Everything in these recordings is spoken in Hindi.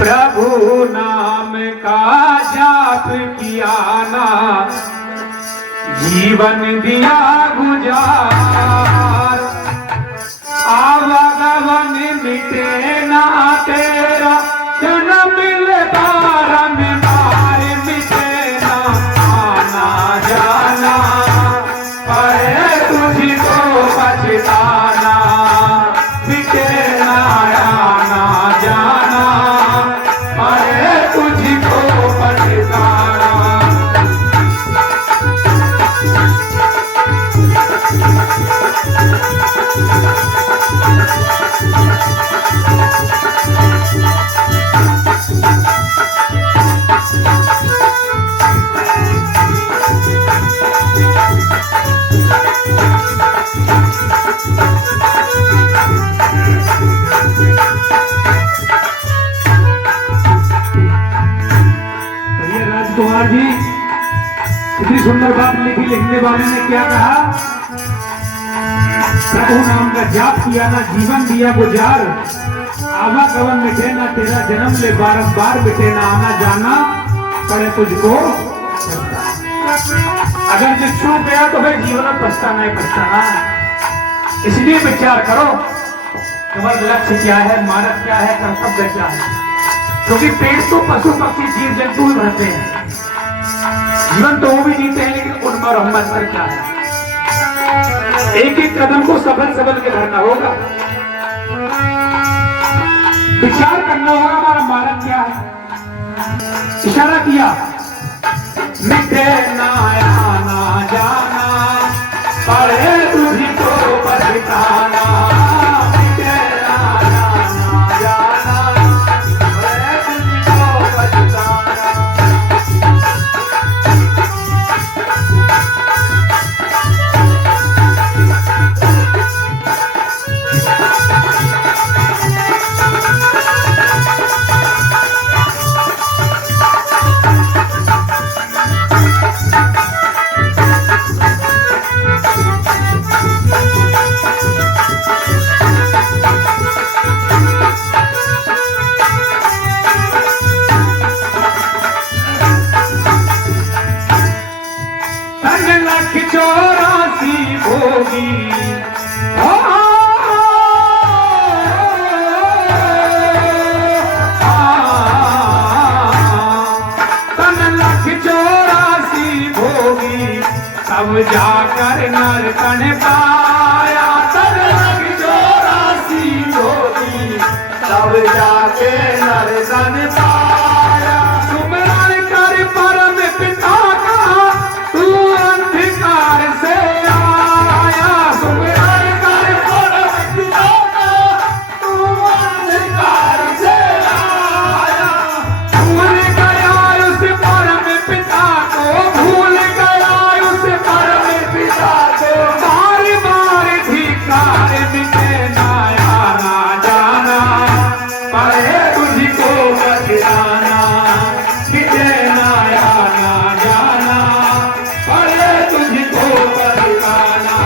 प्रभु नाम का जाप किया ना, जीवन दिया गुजार। आवागमन मिटे ना तेरा, जन्म बार में बार मिटे ना आना जाना, पर तुझको पछताना मिटे ना आना जाना, पर तुझको पछताना। राजकुमार जी, इतनी सुंदर बात लिखी, लिखने वाले ने क्या कहा? प्रभु नाम का जाप किया ना, जीवन दिया गुजार। आवागमन मिटे ना तेरा, जन्म ले बारंबार मिटे ना आना जाना, पड़े तुझको। अगर जो छूट गया तो फिर जीवन में पछताना ही पछताना। इसलिए विचार करो तुम्हारा लक्ष्य क्या है, मानव क्या है, कर्तव्य क्या है। क्योंकि पेड़ तो पशु पक्षी जीव जंतु ही भरते हैं, जीवन तो वो भी जीते हैं, लेकिन उन पर हम अंतर क्या है। एक एक कदम को सबल सबल के भरना होगा, विचार करना होगा हमारा मानव क्या है। इशारा किया, मिटे ना आना जाना, पढ़े तुझी को पछताना, मिटे ना आना जाना, पढ़े तुझी को पछताना। चौरासी भोगी तन लख 84 भोगी, तब जाकर नरकन पाया। तन लख 84 भोगी, तब जाके नरकन पाया। सुमरन कर परम पिता का, तू अंधकार से आया। सुमरन कर परम पिता का, तू अंधकार से आया। भूल गया उस परम पिता को, भूल गया उस परम पिता को। बार बार धिक्कार मिटे ना आना जाना, पढ़े तुझको बचाना, मिटे ना आना जाना, पढ़े तुझको बचाना।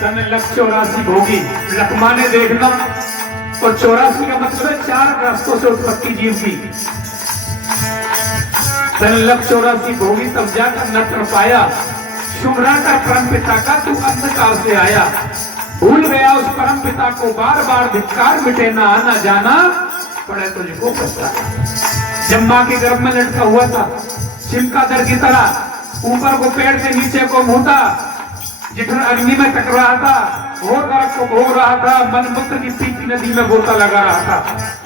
तन लख 84 भोगी, लखमाने देखना, और 84 का मतलब है 4 रास्तों से उत्पत्ति जीव की। तन लख 84 भोगी, तब जाकर न कर पाया। सुमरा कर परम पिता का, तू अंधकार से आया। भूल गया उस परम पिता को, बार बार धिक्कार मिटे ना आना जाना, पड़े तुझको पछताना। जब माँ के गर्भ में लटका हुआ था, चिमका दर की तरह, ऊपर को पेड़ से नीचे को मुंहता, जिधर अग्नि में टकरा रहा था, घोर नरक को भोग रहा था, मनमूत्र की पीती नदी में गोता लगा रहा था,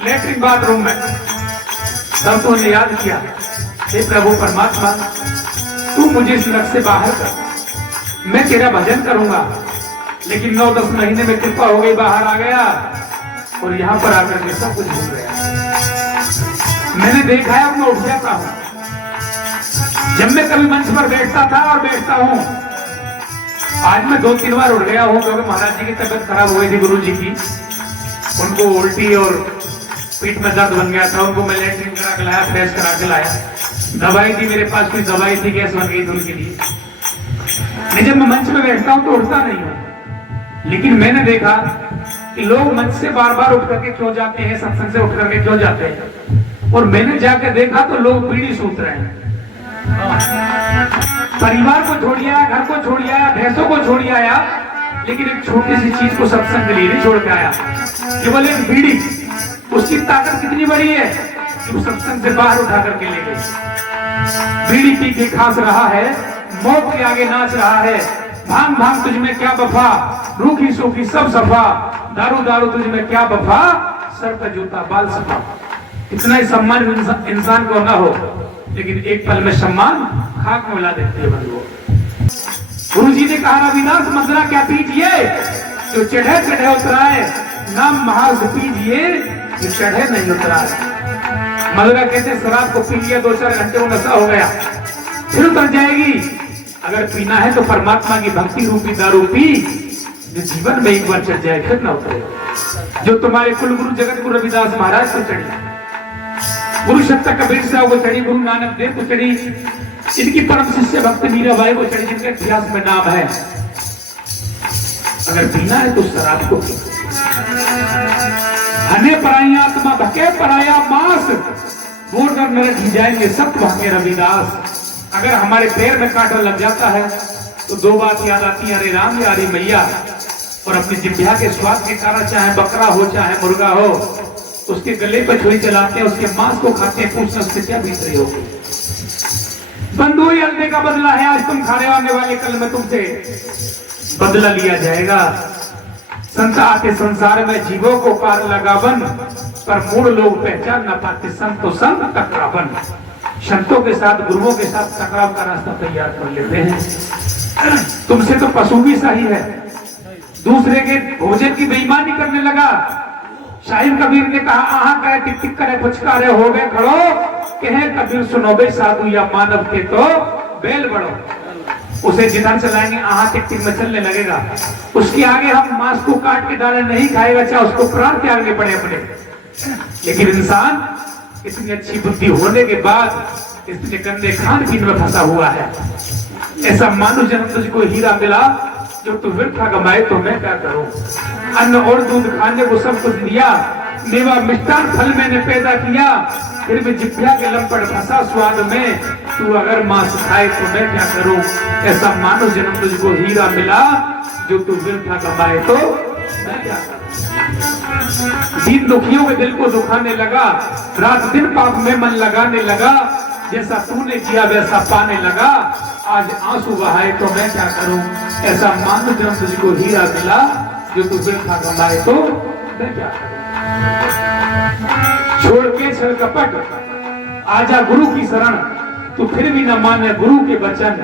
लेटरिन बाथरूम में। तब तो उन्हें याद किया, हे प्रभु परमात्मा, तू मुझे इस नरक से बाहर कर, मैं तेरा भजन करूंगा। लेकिन 9-10 महीने में कृपा हो गई, बाहर आ गया और यहाँ पर आकर के सब कुछ भूल गया। मैंने देखा है, मैं उठ जाता हूँ। जब मैं कभी मंच पर बैठता था और बैठता हूं, आज मैं 2-3 बार उठ गया हूं क्योंकि महाराज जी की तबीयत खराब हो गई थी, गुरु जी की, उनको उल्टी और पीठ में दर्द बन गया था, उनको मैं लेटरिन करा के लाया, फ्रेश करा के लाया, दवाई थी मेरे पास, कोई दवाई थी, गैस बन गई थी उनके लिए। मैं जब मैं मंच में बैठता हूं तो उठता नहीं हूं, लेकिन मैंने देखा कि लोग मंच से बार बार उठ करके क्यों जाते हैं, सत्संग से उठ करके क्यों जाते हैं, और मैंने जाकर देखा तो लोग बीड़ी सूत रहे हैं। परिवार को छोड़ आया, घर को छोड़ आया, भैंसों को छोड़ आया, लेकिन एक छोटी सी चीज को सत्संग के लिए नहीं छोड़ के आया, केवल एक बीड़ी। उसकी ताकत कितनी बड़ी है कि वो सत्संग से बाहर उठा करके ले गई। बीड़ी पी के खास रहा है, मौत के आगे नाच रहा है, भांग भांग तुझ में क्या वफा, रूखी सूखी सब सफा, दारू दारू तुझ में क्या वफा, सर पे जूता बाल सफा। इतना ही सम्मान इंसान को ना हो, लेकिन एक पल में सम्मान खाक में मिला देते हैं बंधुओं। गुरु जी ने कहा अविनाश मदरा क्या पीजिए, जो चढ़े चढ़े उतराए, नाम महाज पीजिए, जो चढ़े नहीं उतराए। मदरा कहते शराब को पी लिया, 2-4 घंटे को नशा हो गया, फिर उतर जाएगी। अगर पीना है तो परमात्मा की भक्ति रूपी दारू पी, जो जीवन में एक बार चढ़ जाए फिर ना उतरेगा। जो तुम्हारे कुल गुरु जगत गुरु रविदास महाराज को चढ़ी, गुरु सत्ता कबीर साहब को चढ़ी, गुरु नानक देव को चढ़ी, इनकी परम शिष्य भक्त मीराबाई को चढ़ी, जिनके इतिहास में नाम है। अगर पीना है तो शराब को पी। हने पराई आत्मा भके पराया मांस, वो डर नरक ही जाएंगे सब भागे रविदास। अगर हमारे पैर में कांटा लग जाता है तो 2 बात याद आती है, अरे राम या अरे मैया। और अपनी जिह्वा के स्वाद के कारण, चाहे बकरा हो चाहे मुर्गा हो, उसके गले पर छुरी चलाते हैं, उसके मांस को खाते हैं, पूछना उससे क्या बीत रही होगी। बंधु ये अंधे का बदला है, आज तुम खाने आने वाले, कल में तुमसे बदला लिया जाएगा। संत आते संसार में जीवों को पार लगावन, पर मूल लोग पहचान न पाते संत तो संत टकरावन। संतों के साथ गुरुओं के साथ टकराव का रास्ता तैयार कर लेते हैं। तुमसे तो पशु भी सही है, दूसरे के भोजन की बेईमानी करने लगा। शाहिर कबीर ने कहा आहा कहे टिक टिक करे पुचकारे हो गए खड़ो, कहे कबीर सुनो बे साधु या मानव के तो बेल बढ़ो। उसे जिधर चलाएंगे आहा टिक टिक में चलने लगेगा। उसके आगे हम मांस को काट के डाले नहीं खाएगा, चाहे उसको प्राण त्यागने पड़े अपने। लेकिन इंसान इतनी अच्छी बुद्धि होने के बाद इतने गंदे खान पीन में फंसा हुआ है। ऐसा मानुष जन्म तुझको हीरा मिला, जो तू वृथा कमाए तो मैं क्या करूं। अन्न और दूध खाने को सब कुछ दिया, मेवा मिष्टान फल मैंने पैदा किया, फिर भी जिह्वा के लंपट फंसा स्वाद में, तू अगर मांस खाए तो मैं क्या करूं। ऐसा मानुष जन्म तुझको हीरा मिला, जो तू वृथा कमाए तो मैं क्या करूं। दीन दुखियों के दिल को दुखाने लगा, रात दिन पाप में मन लगाने लगा, जैसा तूने किया वैसा पाने लगा, आज आंसू बहाए तो मैं क्या करूं। ऐसा मानो जन्म तुझको हीरा मिला, जो तू वृथा कमाए तो मैं क्या करूं। छोड़ के छल कपट आजा गुरु की शरण, तू फिर भी न माने गुरु के वचन,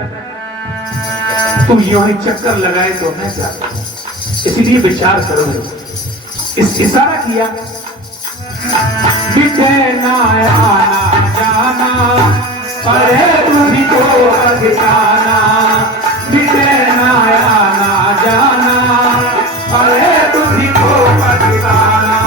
तुम यूं ही चक्कर लगाए तो मैं क्या करूं। इसलिए विचार करो। इस इशारा किया, मिटे ना आना जाना, परे तुझको ठिकाना, मिटे ना आना जाना, परे तुझको ठिकाना।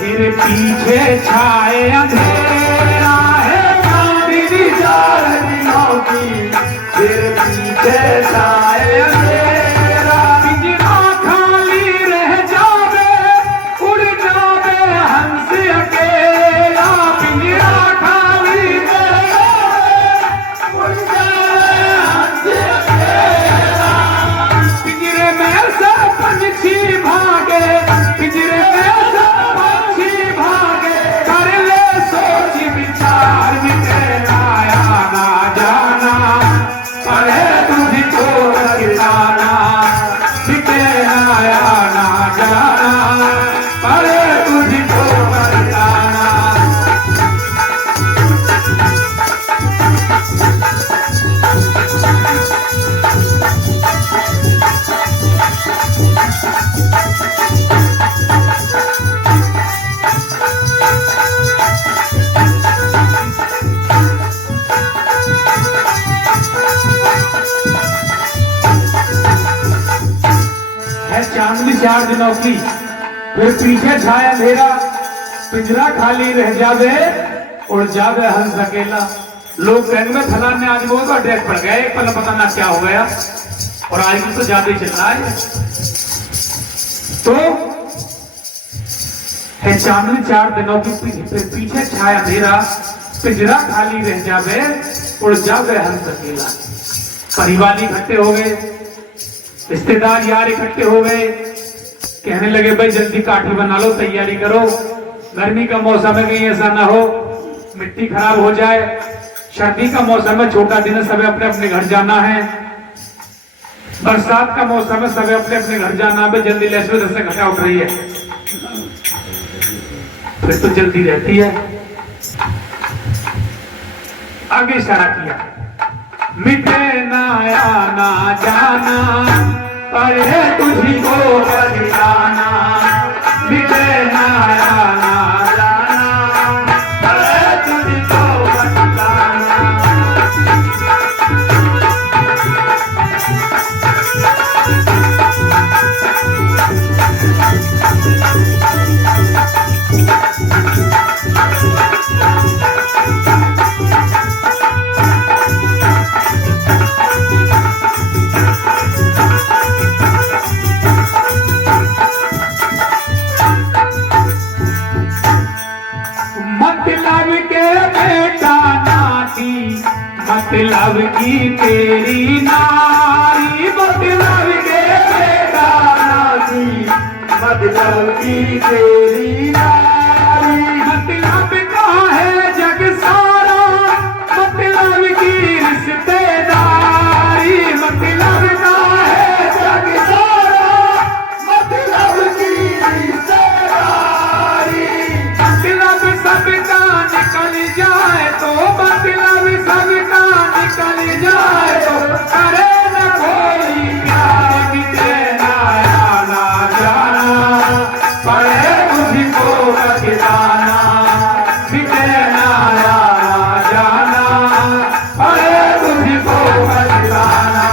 फिर पीछे छाए अंधेरा है, चांदनी 4 दिनों की, फिर पीछे छाए अंधेरा। पिंजरा खाली रह जावे, उड़ जावे हंस अकेला, पिंजरा खाली रह जावे, उड़ जावे हंस अकेला। पिंजरे में से पंछी भागे, पिंजरे में भागे, कर ले सोच विचार, मिटे ना आना है चांदनी 4 दिनों की, फिर पीछे छाया अंधेरा, पिंजरा खाली रह जावे और जावे हंस अकेला। लोग कहेंगे में फलाने आज वो तो अटैक पड़ गया, एक पल पता ना क्या हो गया, और आज तो ज्यादा चल रहा है। तो है चांदनी 4 दिनों की, फिर पीछे छाया अंधेरा, पिंजरा खाली रह जावे और जावे हंस अकेला। परिवार इकट्ठे हो गए, रिश्तेदार यार इकट्ठे हो गए, कहने लगे भाई जल्दी काठी बना लो, तैयारी करो, गर्मी का मौसम है, कहीं ऐसा ना हो मिट्टी खराब हो जाए, सर्दी का मौसम है, छोटा दिन है, सबे अपने अपने घर जाना है, बरसात का मौसम है, सबे अपने अपने घर जाना है, जल्दी लहसुन इधर से घटा उठ रही है, फिर तो जल्दी रहती है। आगे इशारा किया, मिटे ना आना जाना पड़े तुझी को बदलाना, मिटे ना आना जाना पड़े तुझी को बदलाना। मतलब की तेरी नारी, मतलब के बेटा नारी, मतलब की तेरी नारी, मतलब का है जग सारा, मतलब की रिश्तेदारी, मतलब का है जग सारा, मतलब की रिश्तेदारी। मतलब सबका निकल जाए तो, मतलब सबका निकल जाए तो करे न कोई प्यार, मिटे ना आना जाना पड़े तुझको बदलाना, मिटे ना आना जाना पड़े तुझको बदलाना।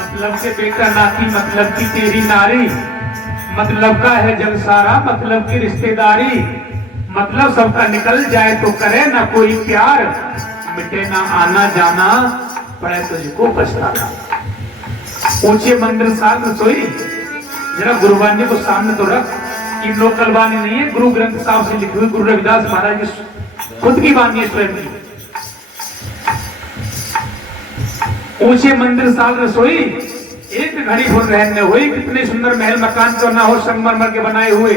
मतलब के बेटा नाती, मतलब की तेरी नारी, मतलब का है जग सारा, मतलब की रिश्तेदारी, मतलब सबका निकल जाए तो करे ना कोई प्यार, मिटे ना आना जाना पड़े तुझको पछताना। ऊंचे मंदिर साल रसोई, जरा गुरुवाणी को सामने तो रख, ये लोकल वाणी नहीं है, गुरु ग्रंथ साहब से लिखी हुई, गुरु रविदास महाराज की खुद की वाणी है स्वयं की। ऊंचे मंदिर साल रसोई, एक घड़ी भर रहने हुई, कितने सुंदर महल मकान क्यों ना हो, संगमरमर के बनाए हुए,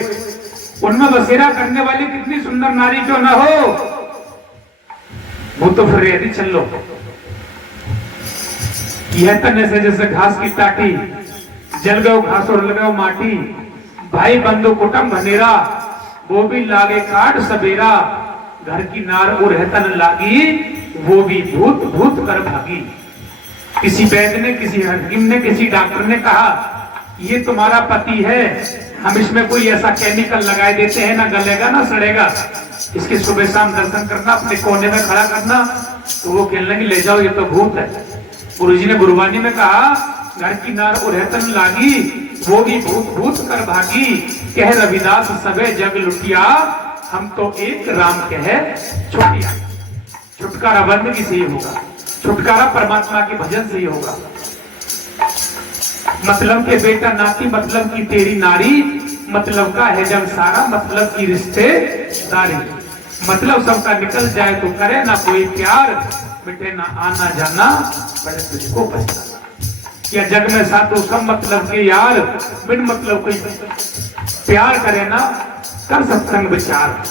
उनमें बसेरा करने वाली कितनी सुंदर नारी क्यों ना हो, वो तो फिर यदि चल लो। यह तने से जैसे घास की टाटी, जल गयो घास और लगाओ माटी, भाई बंधु कुटुंब भनेरा, वो भी लागे काट सबेरा, घर की नार और तन लागी, वो भी भूत भूत कर भागी। किसी वैद्य ने, किसी हकीम ने, किसी डॉक्टर ने कहा ये तुम्हारा पति है, हम इसमें कोई ऐसा केमिकल लगाए देते हैं, ना गलेगा ना सड़ेगा, इसके सुबह शाम दर्शन करना, अपने कोने में खड़ा करना, तो वो कहने लगे ले जाओ ये तो भूत है। गुरुजी ने गुरुवाणी में कहा घर की नार उड़तन लागी, वो भी भूत भूत कर भागी, कह रविदास सबे जग लुटिया, हम तो एक राम कह छुटिया। छुटकारा बंद की से ही होगा, छुटकारा परमात्मा के भजन से ही होगा। मतलब के बेटा नाती, मतलब की तेरी नारी, मतलब का है जग सारा, मतलब की रिश्तेदारी, मतलब सबका निकल जाए तो करे ना कोई प्यार, मिटे ना आना जाना पड़े तुझको पछताना। या जग में साधु सब मतलब के यार, बिन मतलब कोई प्यार करे ना, कर सत्संग विचार।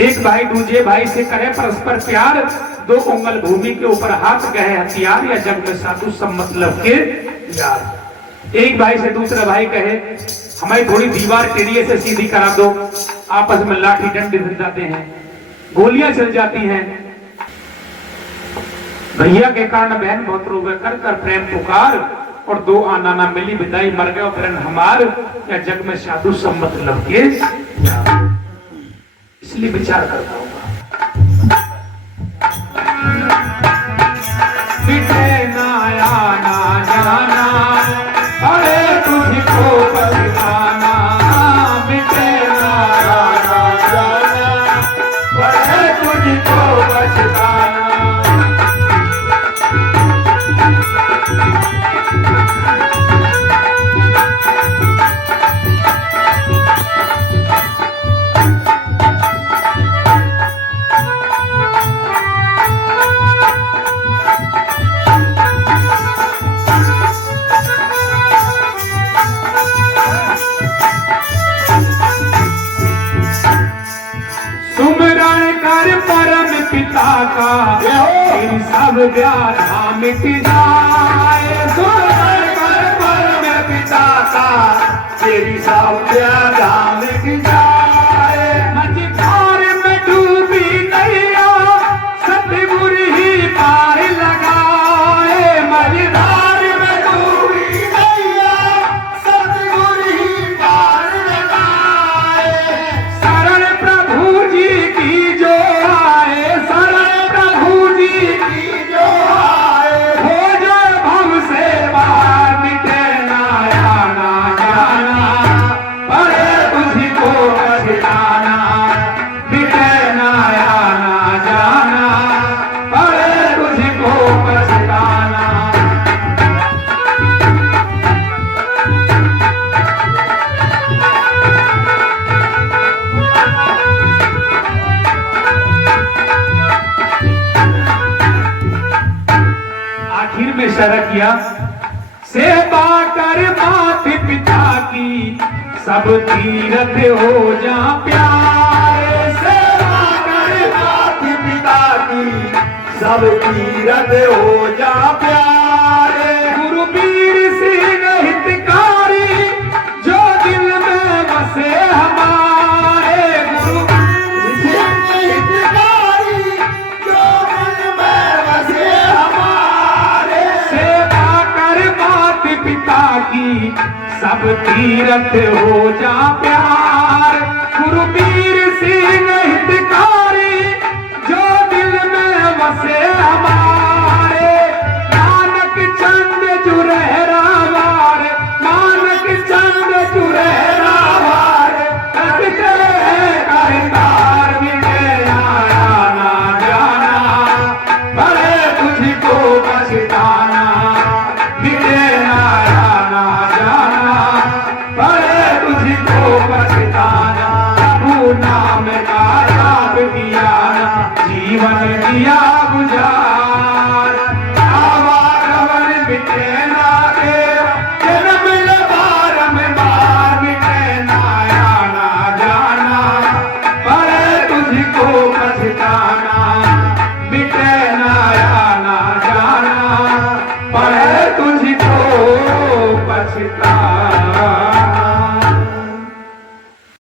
एक भाई दूसरे भाई से करे परस्पर प्यार, दो उंगल भूमि के ऊपर हाथ गए हथियार, या जग में साधु सब मतलब के यार। एक भाई से दूसरा भाई कहे हमारी थोड़ी दीवार टेढ़ी से सीधी करा दो, आपस में लाठी डंडे चल जाते हैं, गोलियां चल जाती हैं। भैया के कारण बहन बहुत रोवे, कर कर प्रेम पुकार, और दो आना ना मिली विदाई मर गए फ्रेंड हमार, या जग में साधु सब मतलब के, इसलिए विचार करता होगा। मिटे ना आना जाना, अरे तुझको पछताना, मिटे ना आना जाना, अरे तुझको पछताना। पिता का तेरी सब व्याधा मिट जाए, सुमरन कर परम पिता का तेरी सब व्याधा मिट जाए। मझधार में डूबी नैया सतगुर ही पार लगाए, मझधार में डूबी नैया सतगुर ही पार लगाए। शरण प्रभु जी की जो किया सेवा कर मात पिता की, सब तीरथ हो जा प्यारे, सेवा कर मात पिता की, सब तीरथ हो जा प्यारे। गुरु वीर सिंह हितकारी जो दिल में बसे हमारे, गुरु सिंह हितकारी जो दिल में बसे हमारे। पिता की सब तीरथ हो जा प्यार, गुरु वीर सिंह हितकारी